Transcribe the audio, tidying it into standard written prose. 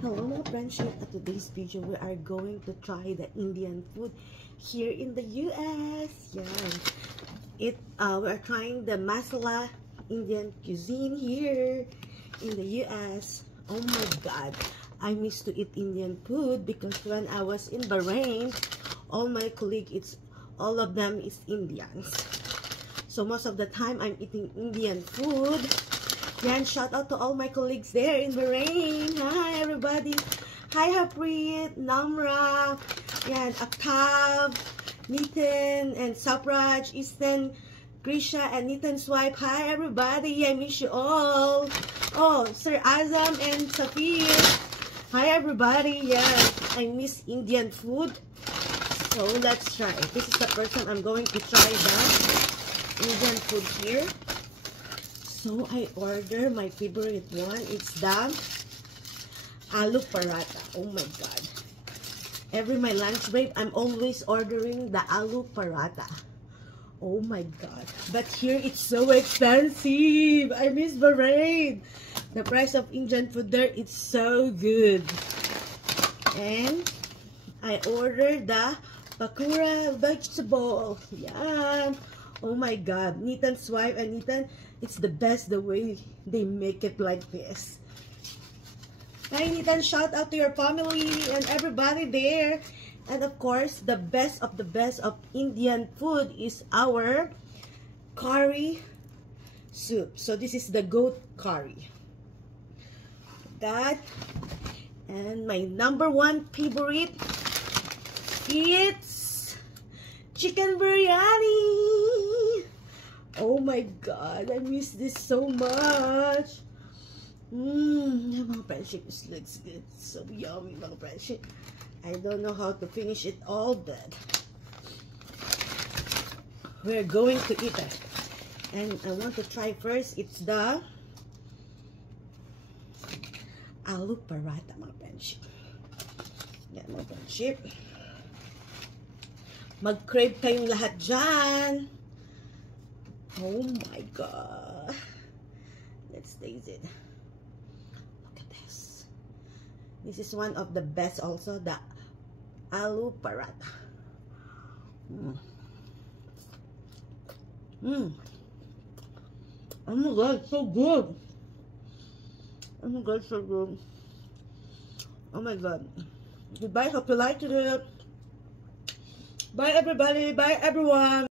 Hello mga friendship, at today's video we are going to try the Indian food here in the US. Yeah, we are trying the masala Indian cuisine here in the US. Oh my god, I miss to eat Indian food because when I was in Bahrain, all my colleagues, all of them is Indians. So most of the time I'm eating Indian food. Yan, shout out to all my colleagues there in Bahrain. Hi, everybody. Hi, Harpreet, Namra, yan, Aktab, Nitin, and Sapraj, Easton, Grisha, and Nitin's wife. Hi, everybody. I miss you all. Oh, Sir Azam and Safir. Hi, everybody. Yeah, I miss Indian food. So, let's try. This is the first time I'm going to try the Indian food here. So, I order my favorite one. It's the aloo paratha. Oh my god. Every my lunch break, I'm always ordering the aloo paratha. Oh my god. But here, it's so expensive. I miss Bahrain. The price of Indian food there, it's so good. And I ordered the pakora vegetable. Yeah. Oh my god. Nitan's wife and Nitan, it's the best the way they make it like this. Hi Nitan, shout out to your family and everybody there. And of course, the best of Indian food is our curry soup. So this is the goat curry. That, and my number one favorite, it's chicken biryani. Oh my god, I miss this so much. Mga friendship, this looks good. So yummy, mga friendship. I don't know how to finish it all, but we're going to eat it. And I want to try first, it's the aloo paratha, mga friendship. Yan, mga friendship. Mag-crave kayong lahat dyan. Oh my god. Let's taste it. Look at this. This is one of the best also, the aloo paratha. Oh my god, so good. Oh my god, so good. Oh my god. Goodbye, hope you liked it. Bye everybody, bye everyone.